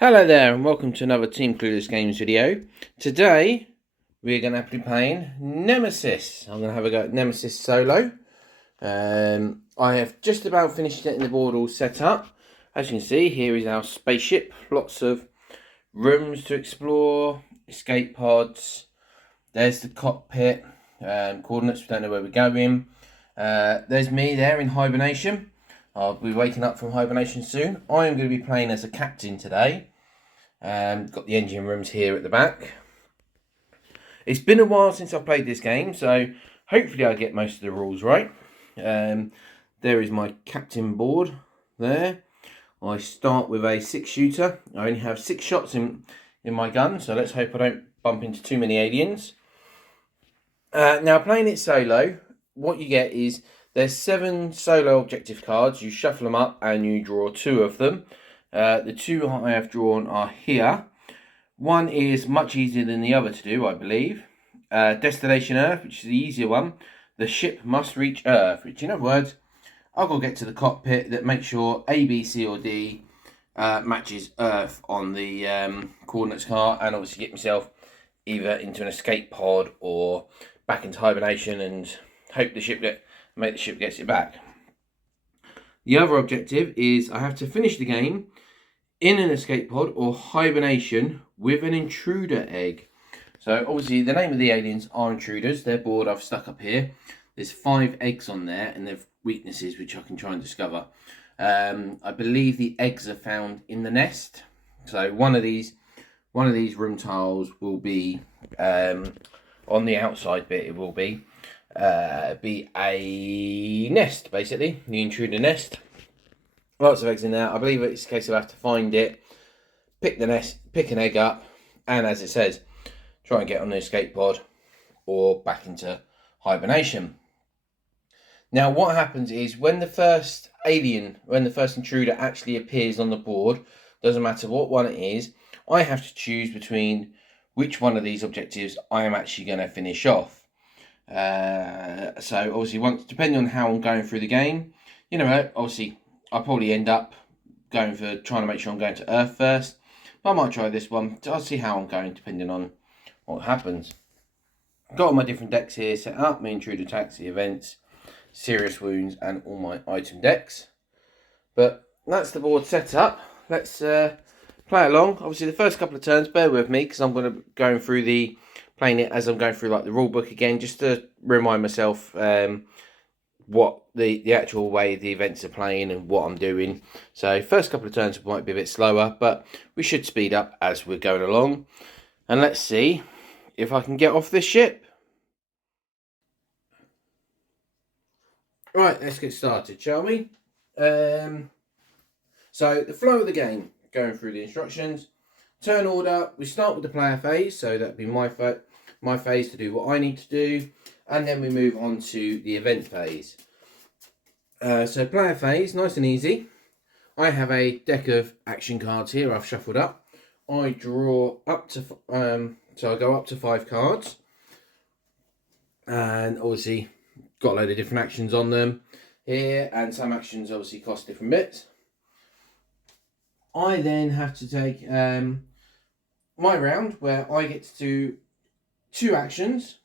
Hello there and welcome to another Team Clueless Games video. Today we're going to be playing Nemesis. I'm going to have a go at Nemesis solo. I have just about finished getting the board all set up. As you can see, here is our spaceship. Lots of rooms to explore, escape pods. There's the cockpit, coordinates, we don't know where we're going. There's me there in hibernation. I'll be waking up from hibernation soon. I am going to be playing as a captain today. Got the engine rooms here at the back. It's been a while since I've played this game, so hopefully I get most of the rules right. There is my captain board there. I start with a 6-shooter. I only have 6 shots in my gun, so let's hope I don't bump into too many aliens. Now, playing it solo, what you get is there's 7 solo objective cards. You shuffle them up and you draw 2 of them. The 2 I have drawn are here. One is much easier than the other to do, I believe. Destination Earth, which is the easier one. The ship must reach Earth, which in other words, I've got to get to the cockpit that makes sure A, B, C or D matches Earth on the coordinates card, and obviously get myself either into an escape pod or back into hibernation and hope the ship gets it back. The other objective is I have to finish the game in an escape pod or hibernation with an intruder egg. So obviously the name of the aliens are intruders. Their board I've stuck up here. There's 5 eggs on there and they've weaknesses which I can try and discover. I believe the eggs are found in the nest. So one of these room tiles will be on the outside bit. It will be a nest, basically, the intruder nest. Lots of eggs in there. I believe it's a case of I have to find it, pick the nest, pick an egg up, and as it says, try and get on the escape pod or back into hibernation. Now, what happens is when the first intruder actually appears on the board, doesn't matter what one it is, I have to choose between which one of these objectives I am actually going to finish off. So obviously, depending on how I'm going through the game, you know, obviously I'll probably end up going for trying to make sure I'm going to Earth first. But I might try this one. I'll see how I'm going depending on what happens. Got all my different decks here set up. My intruder attacks, the events, serious wounds, and all my item decks. But that's the board set up. Let's play along. Obviously, the first couple of turns, bear with me because I'm going to go through playing it as I'm going through like the rule book again, just to remind myself what the actual way the events are playing and what I'm doing. So first couple of turns might be a bit slower, but we should speed up as we're going along. And let's see if I can get off this ship. Right, let's get started, shall we? So the flow of the game, going through the instructions. Turn order, we start with the player phase, so that'd be my phase to do what I need to do, and then we move on to the event phase. So player phase, nice and easy. I have a deck of action cards here I've shuffled up. I draw up to, so I go up to 5 cards, and obviously got a load of different actions on them here, and some actions obviously cost different bits. I then have to take my round where I get to do 2 actions.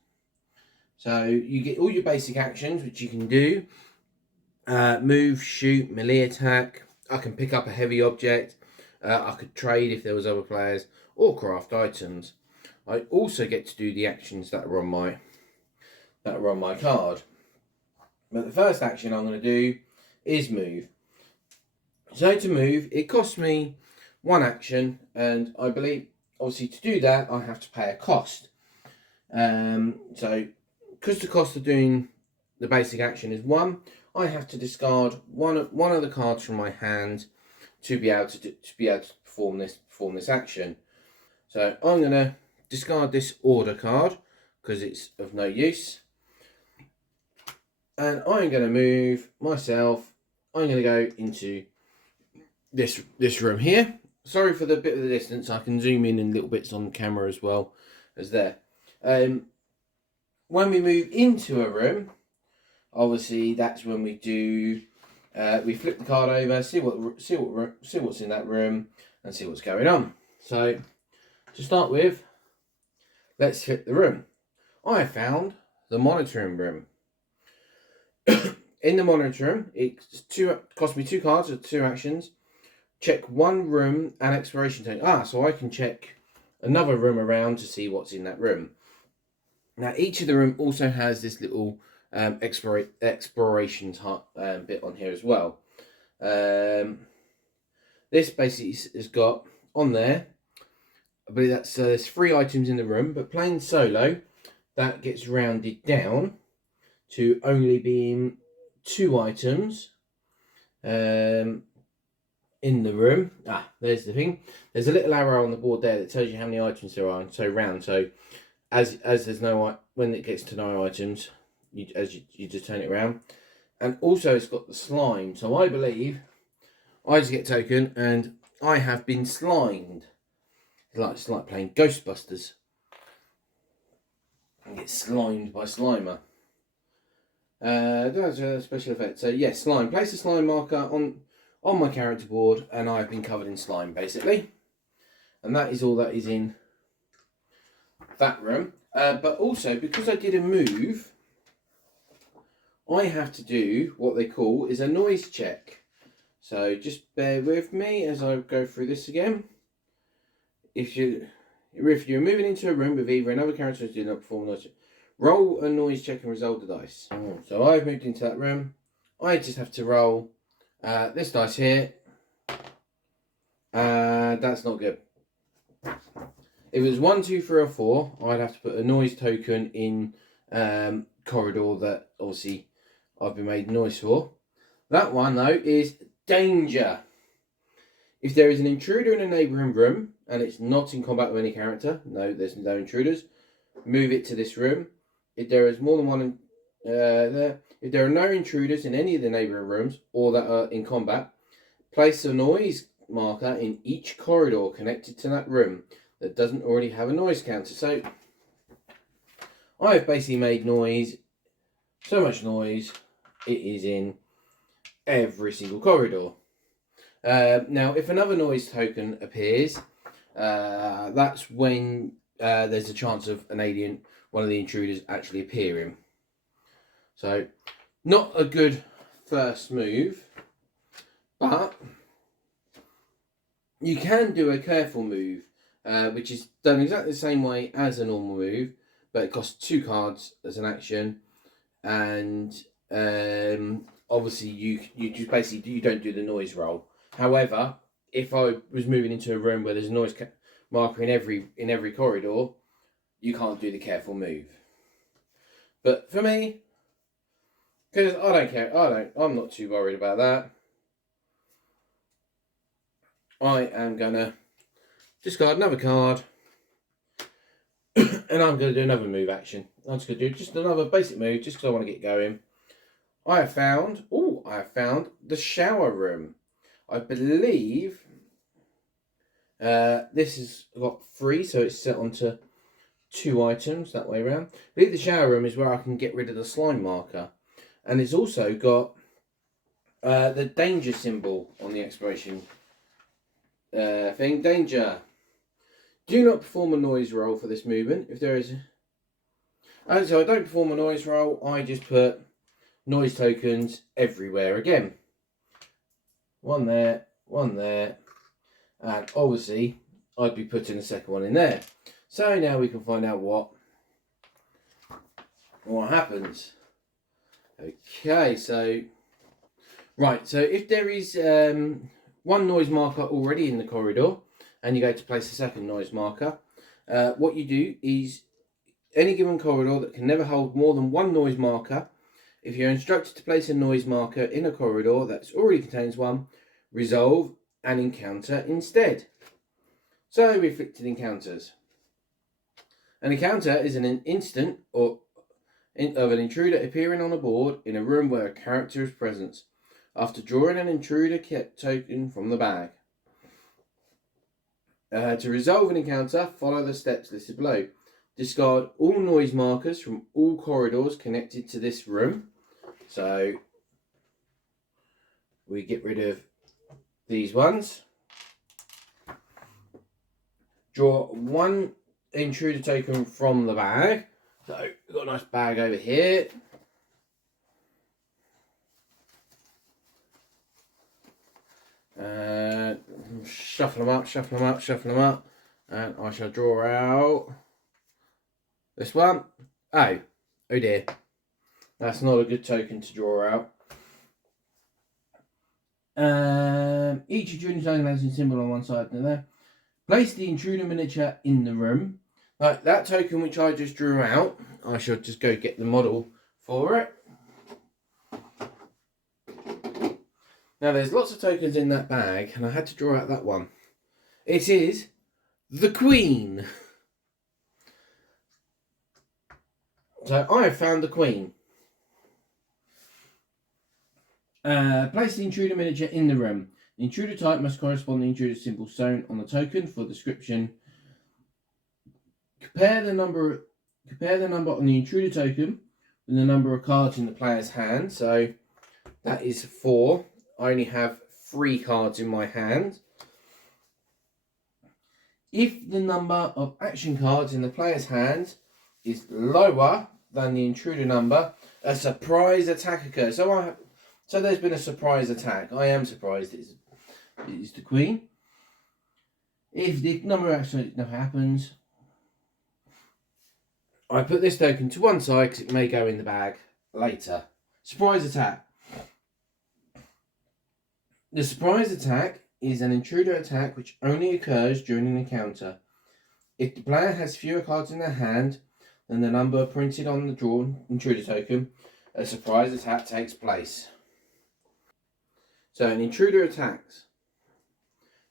So you get all your basic actions which you can do. Move, shoot, melee attack. I can pick up a heavy object. I could trade if there was other players, or craft items. I also get to do the actions that are on my card. But the first action I'm going to do is move. So to move, it costs me 1 action, and I believe obviously to do that I have to pay a cost. So because the cost of doing the basic action is 1, I have to discard one of the cards from my hand to be able to perform this action. So I'm going to discard this order card because it's of no use, and I'm going to move myself. I'm going to go into this room here. Sorry for the bit of the distance. I can zoom in little bits on camera as well as there. When we move into a room, obviously that's when we do we flip the card over, see what's in that room, and see what's going on. So to start with, let's fit the room. I found the monitoring room. In the monitoring room, it cost me 2 cards with 2 actions. Check 1 room and exploration tank. So I can check another room around to see what's in that room. Now each of the room also has this little exploration bit on here as well. This basically has got on there, I believe that's there's 3 items in the room, but playing solo, that gets rounded down to only being 2 items in the room. There's the thing. There's a little arrow on the board there that tells you how many items there are, so round. So as there's no, when it gets to no items, you just turn it around. And also it's got the slime. So I believe I just get token and I have been slimed. It's like playing Ghostbusters and get slimed by Slimer. That's a special effect. So yes, slime. Place a slime marker on my character board, and I've been covered in slime basically. And that is all that is in that room. But also, because I did a move, I have to do what they call is a noise check. So just bear with me as I go through this again. If you're moving into a room with either another character who did not perform a noise check, roll a noise check and resolve the dice. So I've moved into that room. I just have to roll this dice here. That's not good. If it was 1, 2, 3, or 4, I'd have to put a noise token in corridor that obviously I've been made noise for. That one though is danger. If there is an intruder in a neighbouring room and it's not in combat with any character, no, there's no intruders, move it to this room. If there is more than one there, if there are no intruders in any of the neighbouring rooms or that are in combat, place a noise marker in each corridor connected to that room that doesn't already have a noise counter. So I've basically made noise, so much noise, it is in every single corridor. Now, if another noise token appears, that's when there's a chance of an alien, one of the intruders, actually appearing. So, not a good first move, but you can do a careful move, which is done exactly the same way as a normal move, but it costs 2 cards as an action, and obviously you just basically you don't do the noise roll. However, if I was moving into a room where there's a noise marker in every corridor, you can't do the careful move. But for me, because I don't care, I'm not too worried about that. I am gonna discard another card, and I'm gonna do another move action. I'm just gonna do just another basic move, just because I want to get going. I have found the shower room. I believe this has got 3, so it's set onto 2 items that way around. I believe the shower room is where I can get rid of the slime marker, and it's also got the danger symbol on the exploration thing. Danger. Do not perform a noise roll for this movement. If there is, so I don't perform a noise roll. I just put noise tokens everywhere again. 1 there, 1 there, and obviously I'd be putting a second one in there. So now we can find out what happens. Okay, so right, so if there is 1 noise marker already in the corridor and you go to place a second noise marker, what you do is any given corridor that can never hold more than 1 noise marker, if you're instructed to place a noise marker in a corridor that already contains 1, resolve an encounter instead. So, restricted encounters. An encounter is an instant of an intruder appearing on a board in a room where a character is present, after drawing an intruder token from the bag. To resolve an encounter, follow the steps listed below. Discard all noise markers from all corridors connected to this room. So we get rid of these ones. draw one intruder token from the bag. So we've got a nice bag over here. Shuffle them up, shuffle them up, shuffle them up. And I shall draw out this one. Oh dear. That's not a good token to draw out. Each intruder token has a symbol on one side and there. Place the intruder miniature in the room. Like that token which I just drew out, I shall just go get the model for it. Now there's lots of tokens in that bag and I had to draw out that one. It is the Queen. So I have found the Queen. Place the intruder miniature in the room. The intruder type must correspond to the intruder symbol shown on the token. For description, compare the number on the intruder token with the number of cards in the player's hand. So that is 4. I only have 3 cards in my hand. If the number of action cards in the player's hand is lower than the intruder number, a surprise attack occurs. So there's been a surprise attack. I am surprised it's the Queen. If the number of actions never happens, I put this token to one side because it may go in the bag later. Surprise attack. The surprise attack is an intruder attack which only occurs during an encounter. If the player has fewer cards in their hand than the number printed on the drawn intruder token, a surprise attack takes place. So an intruder attacks.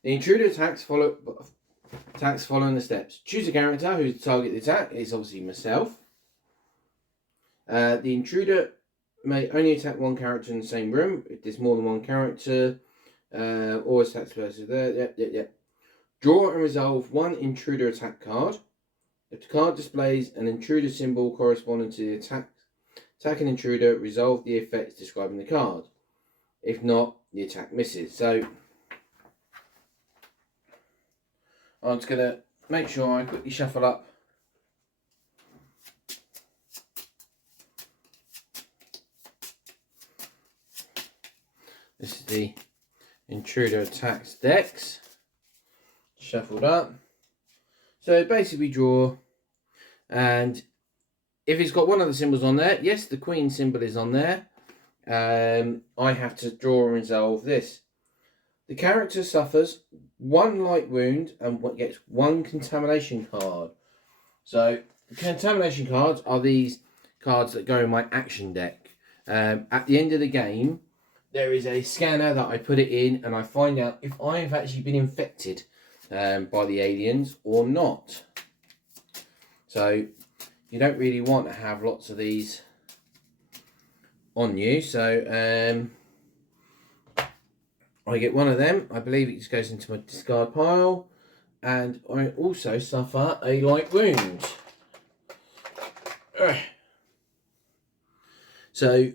The intruder attacks following the steps. Choose a character who's the target of the attack. It's obviously myself. The intruder may only attack one character in the same room. If there's more than one character, always attacks the person there. Yep. Draw and resolve one intruder attack card. If the card displays an intruder symbol corresponding to the attacking intruder, resolve the effects describing the card. If not, the attack misses. So I'm just going to make sure I quickly shuffle up this is the intruder attacks decks, shuffled up. So basically draw, and if it's got one of the symbols on there, yes, the Queen symbol is on there. I have to draw and resolve this. The character suffers 1 light wound and gets 1 contamination card. So contamination cards are these cards that go in my action deck. At the end of the game, there is a scanner that I put it in and I find out if I have actually been infected by the aliens or not. So you don't really want to have lots of these on you. So I get 1 of them. I believe it just goes into my discard pile. And I also suffer a light wound. So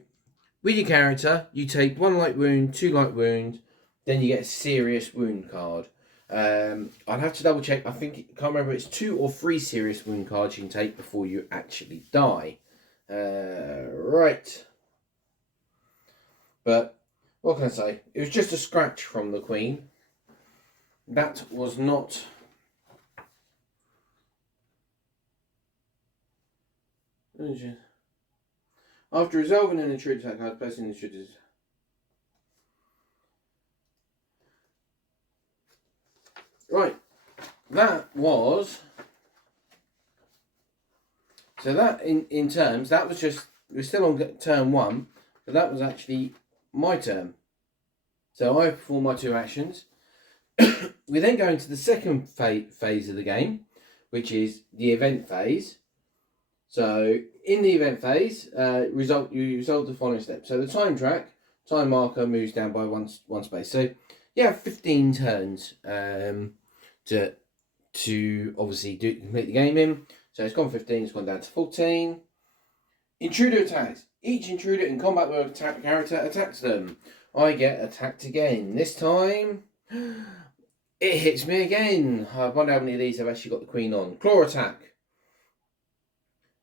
with your character, you take 1 light wound, 2 light wound, then you get a serious wound card. I'd have to double check. I can't remember, it's 2 or 3 serious wound cards you can take before you actually die. Right. But what can I say? It was just a scratch from the Queen. That was not... After resolving an intruder attack card, placing the intruders. Right. That was... So that, in terms, that was just... We're still on turn 1, but that was actually my turn. So I perform my 2 actions. We then go into the second phase of the game, which is the event phase. So in the event phase, you resolve the following steps. So the time marker moves down by one space. So you have 15 turns to obviously complete the game in. So it's gone 15, it's gone down to 14. Intruder attacks. Each intruder in combat with a character attacks them. I get attacked again. This time It hits me again. I wonder how many of these have actually got the Queen on. Claw attack.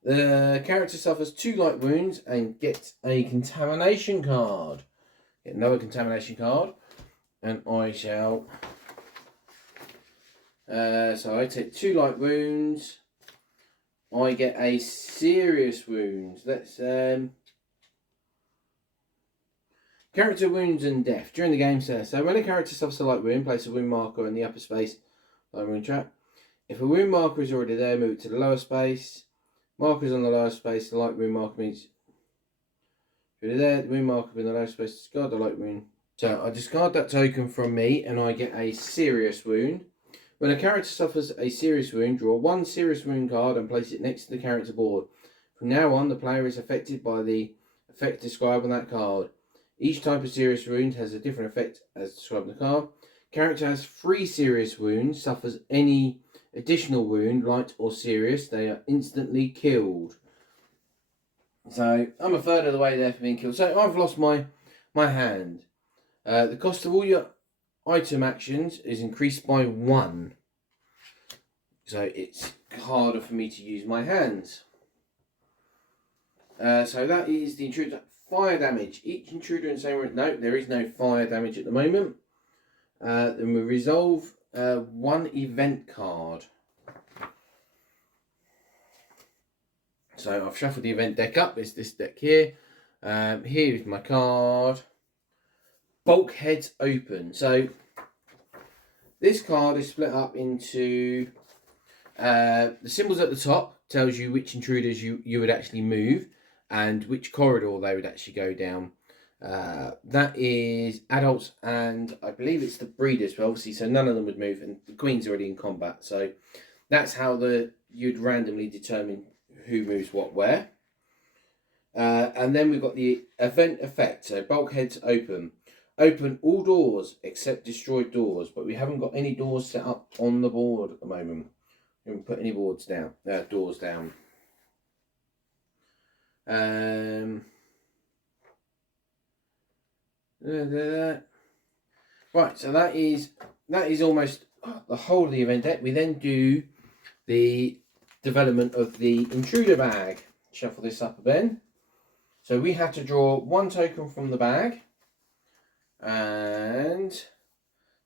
The character suffers 2 light wounds and gets a contamination card. Get another contamination card. And I shall... so I take 2 light wounds. I get a serious wound. Let's... Character wounds and death. During the game, so when a character suffers a light wound, place a wound marker in the upper space on the wound trap. If a wound marker is already there, move it to the lower space. Markers on the lower space, the light wound marker means if you're there, the wound marker in the lower space, discard the light wound. So I discard that token from me and I get a serious wound. When a character suffers a serious wound, draw 1 serious wound card and place it next to the character board. From now on, the player is affected by the effect described on that card. Each type of serious wound has a different effect as described in the card. Character has 3 serious wounds, suffers any additional wound, light or serious, they are instantly killed. So I'm a third of the way there for being killed. So I've lost my hand. The cost of all your item actions is increased by 1. So it's harder for me to use my hands. So that is the intruder. Fire damage. Each intruder in the same room. No, there is no fire damage at the moment. Then we resolve 1 event card. So I've shuffled the event deck up. It's this deck here. Here is my card. Bulkheads open. So this card is split up into the symbols at the top tells you which intruders you would actually move and which corridor they would actually go down. That is adults and I believe it's the breeders, but obviously so none of them would move and the Queen's already in combat. So that's how you'd randomly determine who moves what where. And then we've got the event effect. So bulkheads open. Open all doors except destroyed doors, but we haven't got any doors set up on the board at the moment. We haven't put any doors down. Right, so that is almost the whole of the event deck. We then do the development of the Intruder Bag. Shuffle this up again. So we have to draw 1 token from the bag, and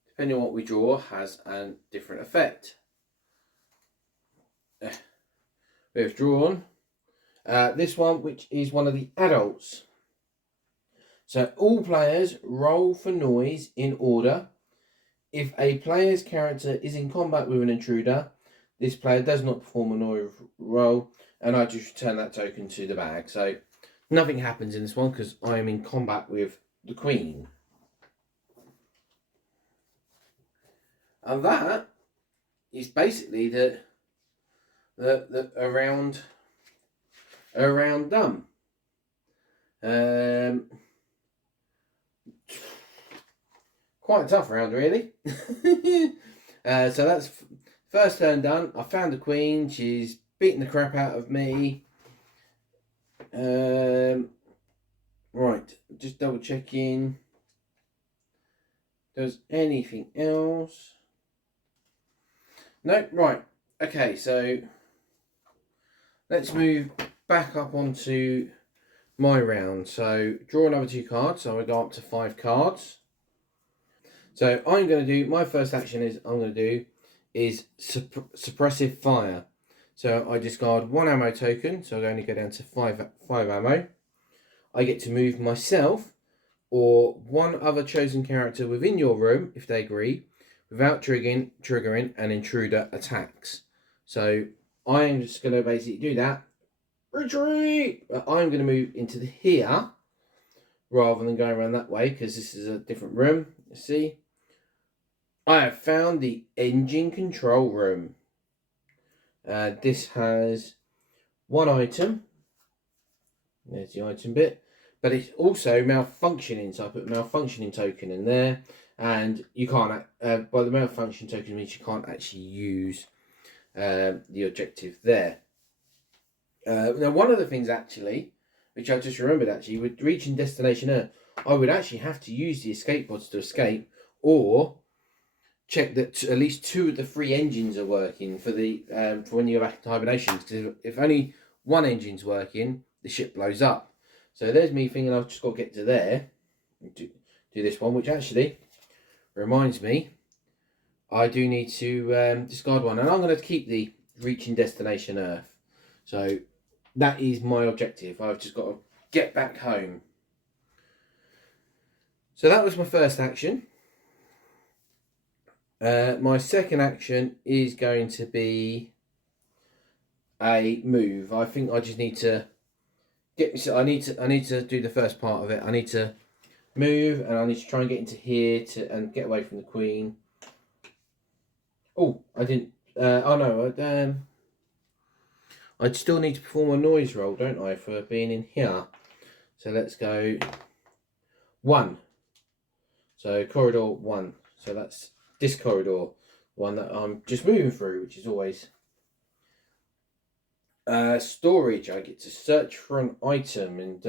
depending on what we draw has a different effect. We have drawn this one, which is one of the adults. So all players roll for noise in order. If a player's character is in combat with an intruder, this player does not perform a noise roll, and I just return that token to the bag. So nothing happens in this one because I am in combat with the Queen. And that is basically the around done. Quite a tough round, really. So that's first turn done. I found the Queen. She's beating the crap out of me. Right, just double checking. Does anything else? No, right. Okay, so let's move back up onto my round. So draw another 2 cards. So I go up to 5 cards. So I'm going to do, my first action is Suppressive Fire. So I discard 1 ammo token. So I only go down to 5 ammo. I get to move myself or 1 other chosen character within your room, if they agree, without triggering an intruder attacks. So I'm just going to basically do that. Retreat! I'm going to move into here rather than going around that way because this is a different room. You see? I have found the engine control room. This has 1 item. There's the item bit. But it's also malfunctioning, so I put malfunctioning token in there. And you can't, by the malfunction token means you can't actually use the objective there. Now, one of the things actually, which I just remembered actually, with reaching destination Earth, I would actually have to use the escape pods to escape, or check that at least 2 of the 3 engines are working for the for when you go back into hibernation. Because if only one engine's working, the ship blows up. So there's me thinking I've just got to get to there and do this one, which actually reminds me I do need to discard one, and I'm going to keep the reaching destination Earth. So that is my objective. I've just got to get back home. So that was my first action. My second action is going to be a move. I think I just need to get. I need to do the first part of it. I need to move, and I need to try and get into here and get away from the Queen. Oh, I didn't. Oh no. I still need to perform a noise roll, don't I, for being in here? So let's go 1. So corridor 1. So that's this corridor, one that I'm just moving through, which is always storage. I get to search for an item, and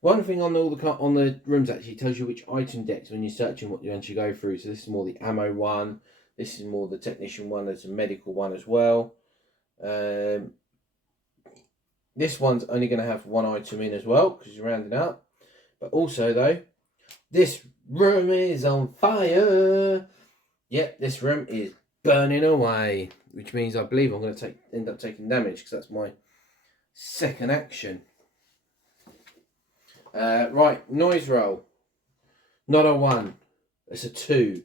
one thing on the rooms actually tells you which item decks when you're searching what you actually go through. So this is more the ammo one. This is more the technician one. There's a medical one as well. This one's only going to have 1 item in as well because you're rounding up. But also though, this room is on fire. Yep, this room is burning away, which means I believe I'm going to end up taking damage because that's my second action. Right, noise roll. Not a 1. It's a 2.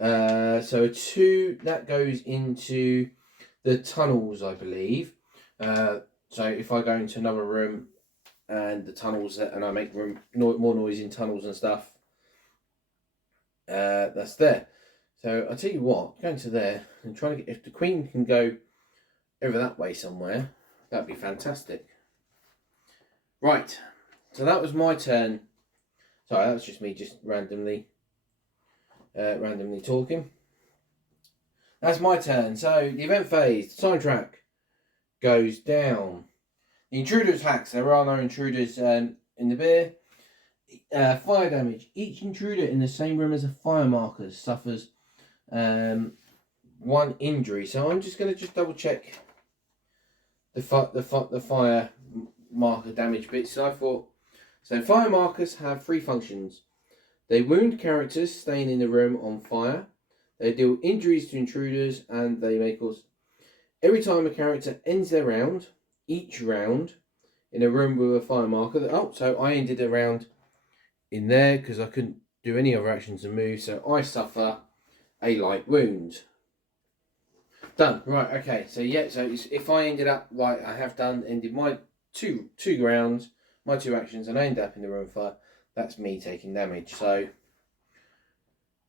So a 2 that goes into the tunnels, I believe. So if I go into another room and the tunnels and I make more noise in tunnels and stuff, that's there. So I'll tell you what, going to there and trying to get, if the Queen can go over that way somewhere, that'd be fantastic. Right, so that was my turn. Sorry, that was just me randomly talking. That's my turn. So the event phase, the time track goes down. The intruder attacks. There are no intruders in the beer. Fire damage. Each intruder in the same room as a fire marker suffers 1 injury. So I'm just going to double check the fire marker damage bits. So I thought, so fire markers have 3 functions. They wound characters staying in the room on fire. They deal injuries to intruders, and they may cause. Every time a character ends their round, each round in a room with a fire marker. Oh, so I ended a round in there because I couldn't do any other actions and move, so I suffer a light wound. Done. Right, okay, so yeah, so if I ended up like I have done, ended my two rounds, my 2 actions, and I end up in the room of fire, that's me taking damage. So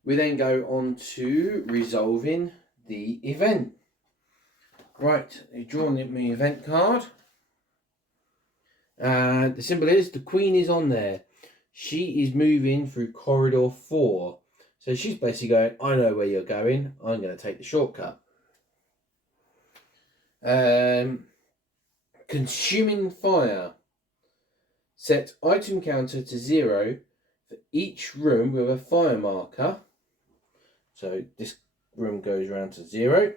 we then go on to resolving the event. Right, you've drawn my event card. The symbol is the Queen is on there. She is moving through corridor 4. So she's basically going, I know where you're going. I'm going to take the shortcut. Consuming fire. Set item counter to 0 for each room with a fire marker. So this room goes around to 0.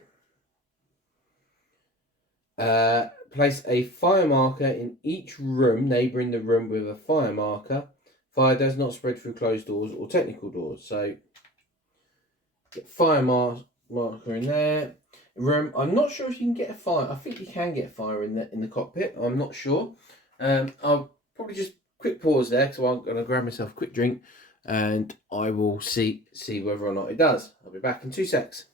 Place a fire marker in each room neighbouring the room with a fire marker. Fire does not spread through closed doors or technical doors. So get fire marker in there. Room. I'm not sure if you can get a fire. I think you can get fire in the cockpit. I'm not sure. I'll probably just quick pause there because I'm going to grab myself a quick drink, and I will see whether or not it does. I'll be back in 2 secs.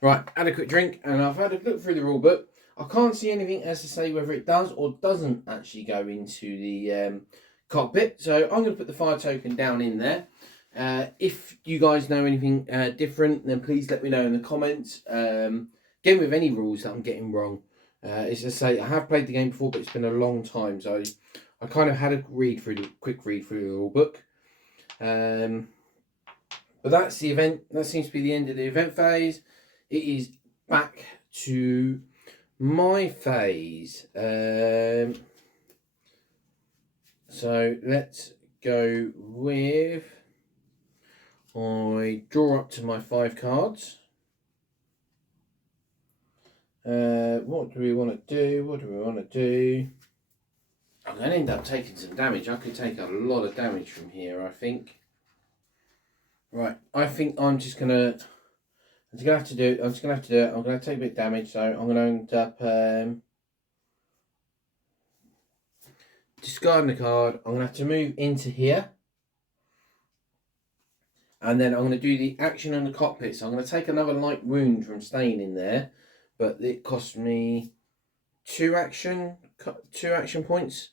Right, had a quick drink, and I've had a look through the rule book. I can't see anything as to say whether it does or doesn't actually go into the cockpit. So I'm going to put the fire token down in there. If you guys know anything different, then please let me know in the comments. Again, with any rules that I'm getting wrong. It's just say I have played the game before, but it's been a long time, so I kind of had a quick read through the rule book. But that's the event. That seems to be the end of the event phase. It is back to my phase. So So let's go with, I draw up to my 5 cards. What do we want to do? What do we want to do? I'm going to end up taking some damage. I could take a lot of damage from here, I think. Right, I think I'm just going to have to do it. I'm going to take a bit of damage, so I'm going to end up discarding the card. I'm going to have to move into here. And then I'm going to do the action on the cockpit. So I'm going to take another light wound from staying in there. But it cost me 2 action points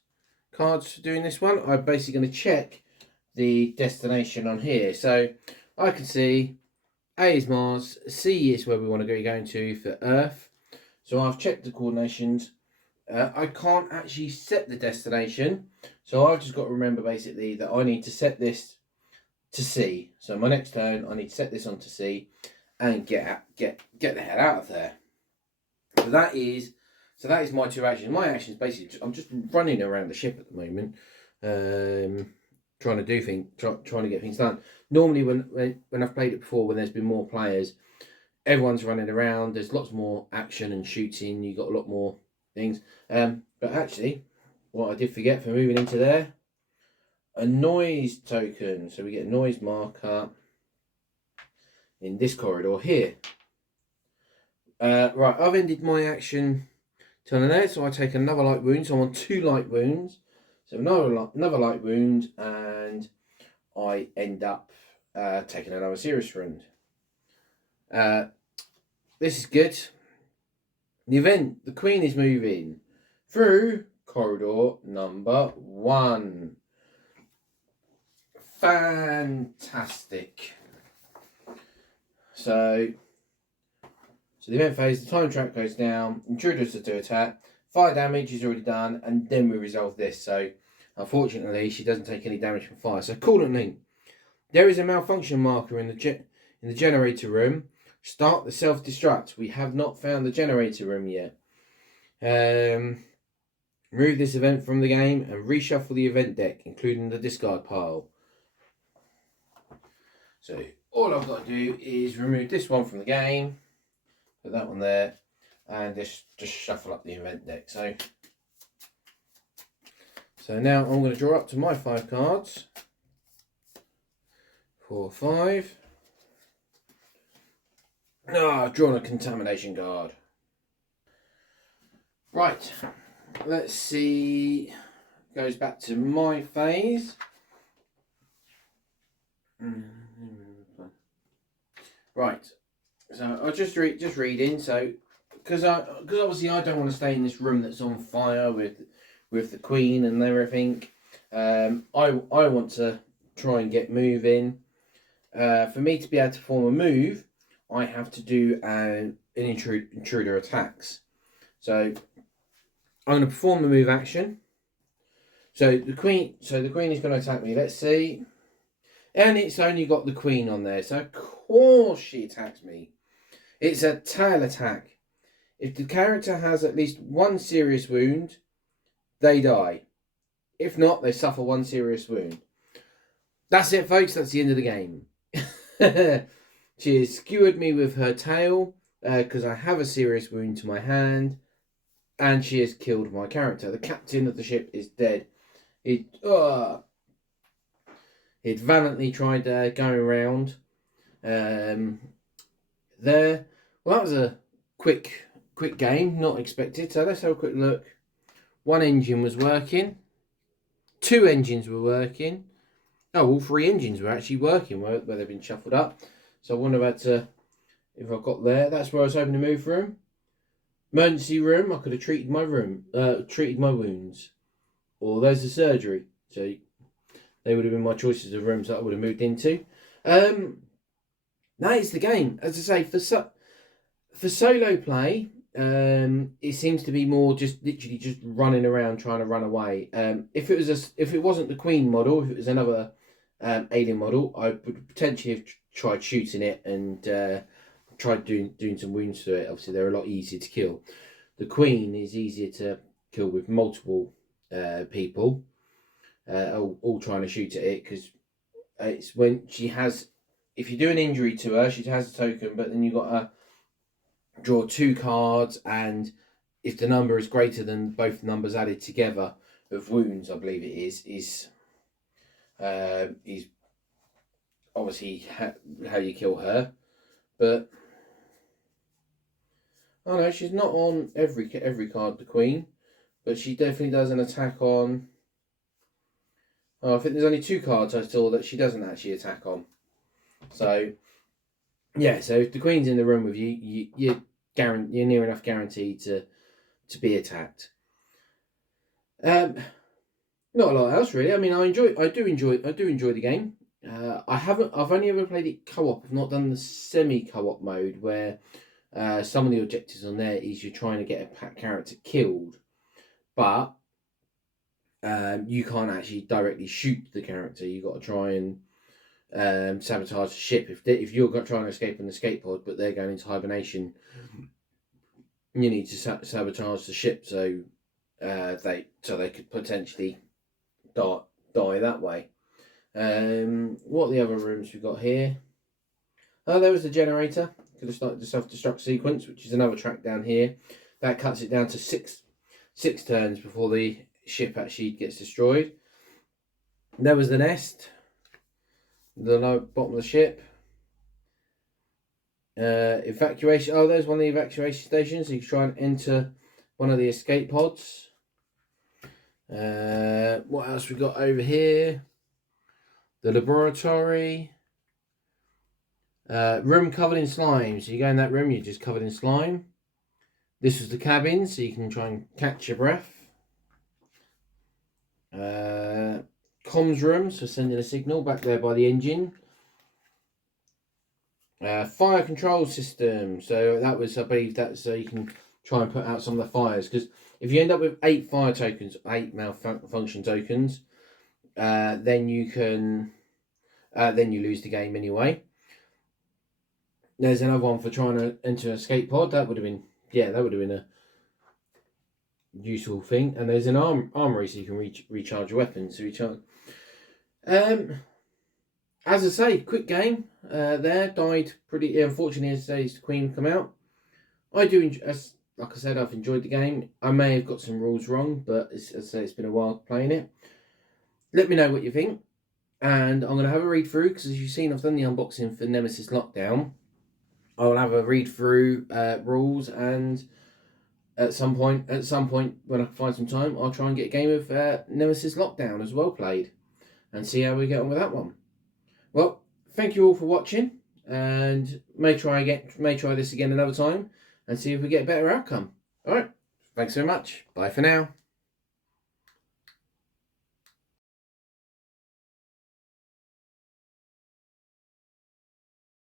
cards for doing this one. I'm basically going to check the destination on here. So I can see A is Mars, C is where we want to go going to for Earth. So I've checked the coordinations. I can't actually set the destination. So I've just got to remember basically that I need to set this to C. So my next turn, I need to set this on to C and get the hell out of there. So that is my 2 actions. My actions basically, I'm just running around the ship at the moment, trying to do things, trying to get things done. Normally, when I've played it before, when there's been more players, everyone's running around. There's lots more action and shooting. You got a lot more things. But actually, what I did forget for moving into there, a noise token. So we get a noise marker in this corridor here. Right, I've ended my action turn there, so I take another light wound. So I'm on 2 light wounds. So another light wound, and I end up taking another serious wound. This is good. The event, the Queen is moving through corridor number 1. Fantastic. So the event phase, the time track goes down, intruders are to attack, fire damage is already done, and then we resolve this. So unfortunately, she doesn't take any damage from fire. So coolant, there is a malfunction marker in the generator room. Start the self-destruct. We have not found the generator room yet. Remove this event from the game and reshuffle the event deck, including the discard pile. So all I've got to do is remove this one from the game, put that one there, and just shuffle up the event deck. So now I'm going to draw up to my 5 cards. 4, 5. I've drawn a contamination card. Right, let's see. Goes back to my phase. Right, so I'll just reading. So because obviously I don't want to stay in this room that's on fire with the Queen and everything. I want to try and get moving. For me to be able to perform a move, I have to do an intruder attacks. So I'm going to perform the move action. So the Queen is going to attack me. Let's see. And it's only got the Queen on there, so of course she attacks me. It's a tail attack. If the character has at least 1 serious wound, they die. If not, they suffer 1 serious wound. That's it, folks. That's the end of the game. She has skewered me with her tail because I have a serious wound to my hand, and she has killed my character. The captain of the ship is dead. He'd valiantly tried going around there. Well, that was a quick game, not expected. So let's have a quick look. 1 engine was working. 2 engines were working. Oh, all 3 engines were actually working where they've been shuffled up. So I wonder if I got there. That's where I was hoping to move from. Emergency room. I could have treated my wounds, or there's the surgery. So they would have been my choices of rooms that I would have moved into. That is the game. As I say, for solo play, it seems to be more literally just running around trying to run away. If it wasn't the Queen model, if it was another alien model, I would potentially have tried shooting it and tried doing some wounds to it. Obviously, they're a lot easier to kill. The Queen is easier to kill with multiple people. all trying to shoot at it, because it's when she has, if you do an injury to her, she has a token, but then you've got to draw 2 cards, and if the number is greater than both numbers added together of wounds, I believe it is obviously how you kill her. But oh no, she's not on every card, the Queen, but she definitely does an attack on. Oh, I think there's only 2 cards I saw that she doesn't actually attack on. So yeah, so if the Queen's in the room with you, you're near enough guaranteed to be attacked. Not a lot else really. I mean, I do enjoy the game. I've only ever played it co-op. I've not done the semi co-op mode, where some of the objectives on there is you're trying to get a character killed, but you can't actually directly shoot the character. You've got to try and sabotage the ship. If you're trying to escape in the escape pod, but they're going into hibernation, you need to sabotage the ship so they could potentially die that way. What are the other rooms we've got here? Oh, there was the generator. Could have started the self-destruct sequence, which is another track down here. That cuts it down to six turns before the ship actually gets destroyed. There was the nest, the bottom of the ship. Evacuation. Oh, there's one of the evacuation stations. So you can try and enter one of the escape pods. What else we got over here? The laboratory. Room covered in slime. So you go in that room, you're just covered in slime. This was the cabin, so you can try and catch your breath. Comms room, so sending a signal back there by the engine. Fire control system. So that was, I believe, that's so you can try and put out some of the fires. Because if you end up with 8 fire tokens, 8 malfunction tokens, then you can, then you lose the game anyway. There's another one for trying to enter an escape pod. That would have been, that would have been a useful thing. And there's an armory, so you can recharge your weapons. So as I say, quick game. There died pretty unfortunately as the Queen come out. I do like I said, I've enjoyed the game. I may have got some rules wrong, but as I say, it's been a while playing it. Let me know what you think, and I'm going to have a read through, because as you've seen, I've done the unboxing for Nemesis Lockdown. I'll have a read through rules, and at some point when I can find some time, I'll try and get a game of Nemesis Lockdown as well played, and see how we get on with that one. Well, thank you all for watching, and may try this again another time and see if we get a better outcome. All right, thanks so much. Bye for now.